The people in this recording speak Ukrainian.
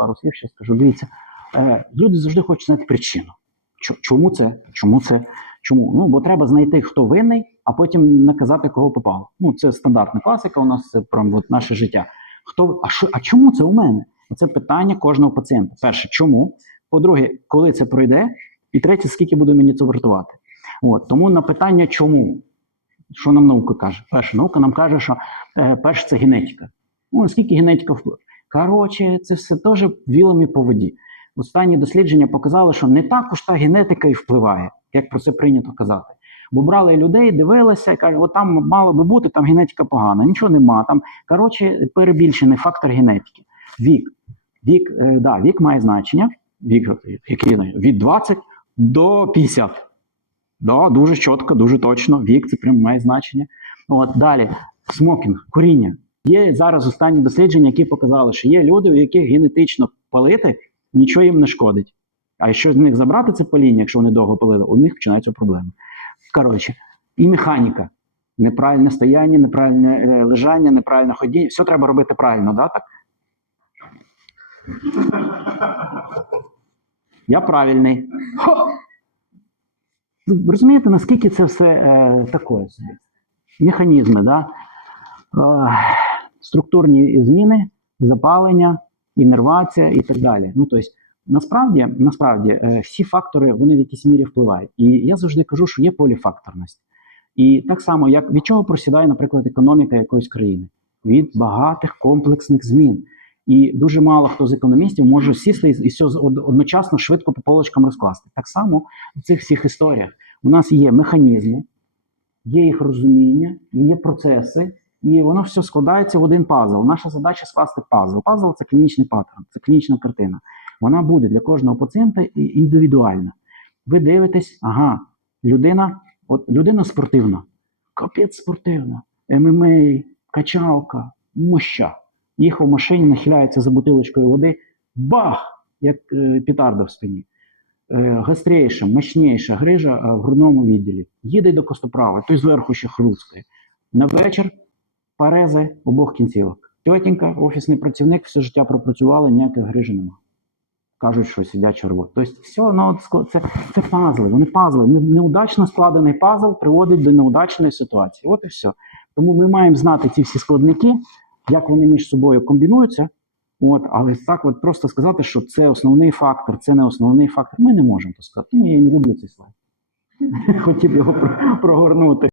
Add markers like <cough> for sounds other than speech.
пару слів ще скажу. Дивіться, е, люди завжди хочуть знати причину. Чому це? Чому це? Чому? Ну, бо треба знайти, хто винний, а потім наказати, кого попало. Ну, це стандартна класика у нас це про от, наше життя. Хто, а, що, а чому це у мене? Це питання кожного пацієнта. Перше, чому? По-друге, коли це пройде? І третє, скільки буде мені це вартувати? От, тому на питання чому? Що нам наука каже? Перше, наука нам каже, що е, перше це генетика. Ну, наскільки генетика впливає? Коротше, це все теж вілами по воді. Останні дослідження показали, що не також та генетика і впливає, як про це прийнято казати. Бо брали людей, дивилися і кажуть, там мало би бути, там генетика погана, нічого нема. Там, коротше, перебільшений фактор генетики. Вік. Вік, е, да, вік має значення. Вік, який від 20 до 50. Да, дуже чітко, дуже точно. Вік це прям має значення. От далі, смокінг, куріння. Є зараз останні дослідження, які показали, що є люди, у яких генетично палити нічого їм не шкодить. А якщо з них забрати це паління, якщо вони довго палили, у них починаються проблеми. Коротше, і механіка. Неправильне стояння, неправильне е, лежання, неправильне ходіння. Все треба робити правильно, да, так? Я правильний. Хо! Розумієте, наскільки це все е, таке? Механізми, да? е, структурні зміни, запалення, інервація і так далі. Ну, тобто, насправді, насправді е, всі фактори вони в якійсь мірі впливають. І я завжди кажу, що є поліфакторність. І так само, як від чого просідає, наприклад, економіка якоїсь країни? Від багатих комплексних змін. І дуже мало хто з економістів може сісти і, все одночасно швидко по полочкам розкласти. Так само в цих всіх історіях у нас є механізми, є їх розуміння, є процеси, і воно все складається в один пазл. Наша задача скласти пазл. Пазл це клінічний паттерн, це клінічна картина. Вона буде для кожного пацієнта індивідуальна. Ви дивитесь, ага, людина, от людина спортивна, капець спортивна, ММА, качалка, моща. Їхав в машині, нахиляється за бутилочкою води, бах! Як е, петарда в спині. Е, гостріша, мощніша грижа е, в грудному відділі. Їде до костоправа, той зверху ще хрускає. На вечір парези обох кінцівок. Тьотінька, офісний працівник, все життя пропрацювали, ніяких грижі нема. Кажуть, що сидяча робота. Тобто, все, ну, це, це пазли, вони пазли. Неудачно складений пазл приводить до неудачної ситуації. От і все. Тому ми маємо знати ці всі складники, як вони між собою комбінуються. От, але так от просто сказати, що це основний фактор, це не основний фактор, ми не можемо сказати. Тому я і не люблю цей слайд. <laughs> Хотів його про- прогорнути.